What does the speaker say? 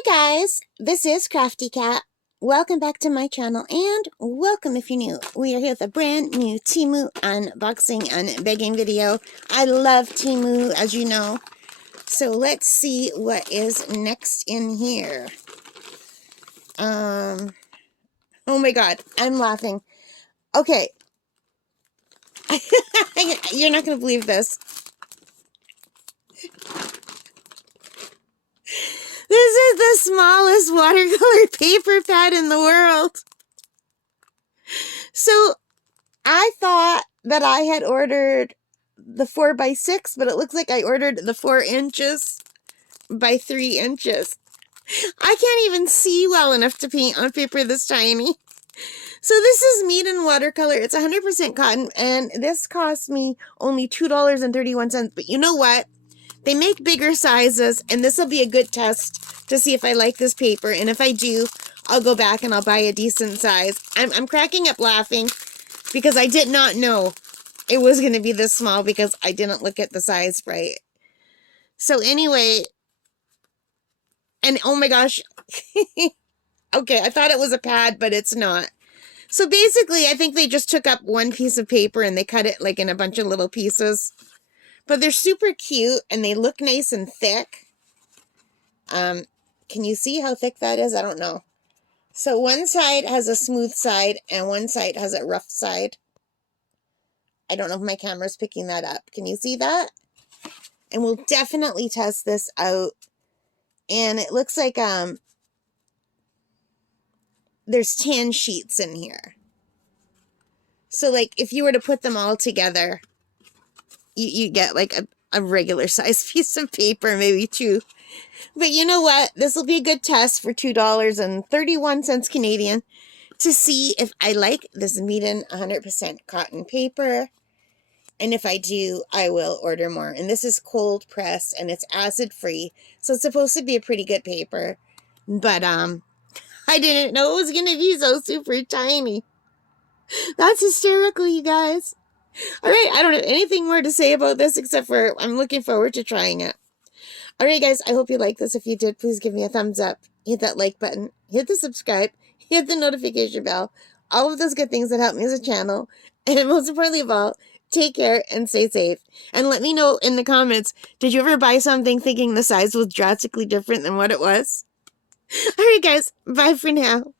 Hi guys, this is Crafty Cat. Welcome back to my channel and welcome if you're new. We are here with a brand new Temu unboxing and begging video. I love Temu, as you know. So let's see what is next in here. Oh my god, I'm laughing. Okay. You're not going to believe this. This is the smallest watercolor paper pad in the world. So, I thought that I had ordered the 4x6, but it looks like I ordered the 4 inches by 3 inches. I can't even see well enough to paint on paper this tiny. So this is Meeden watercolor. It's 100% cotton, and this cost me only $2.31. But you know what? They make bigger sizes, and this will be a good test to see if I like this paper. And if I do, I'll go back and I'll buy a decent size. I'm cracking up laughing because I did not know it was going to be this small because I didn't look at the size right. So anyway, and oh my gosh, okay, I thought it was a pad, but it's not. So basically, I think they just took up one piece of paper and they cut it like in a bunch of little pieces. But they're super cute and they look nice and thick. Can you see how thick that is? I don't know. So one side has a smooth side and one side has a rough side. I don't know if my camera's picking that up. Can you see that? And we'll definitely test this out. And it looks like there's 10 sheets in here. So like if you were to put them all together, you get like a regular size piece of paper, maybe 2. But you know what? This will be a good test for $2.31 Canadian to see if I like this Meeden 100% cotton paper. And if I do, I will order more. And this is cold press and it's acid free. So it's supposed to be a pretty good paper. But I didn't know it was going to be so super tiny. That's hysterical, you guys. All right, I don't have anything more to say about this except for I'm looking forward to trying it. All right, guys, I hope you like this. If you did, please give me a thumbs up. Hit that like button. Hit the subscribe. Hit the notification bell. All of those good things that help me as a channel. And most importantly of all, take care and stay safe. And let me know in the comments, did you ever buy something thinking the size was drastically different than what it was? All right, guys, bye for now.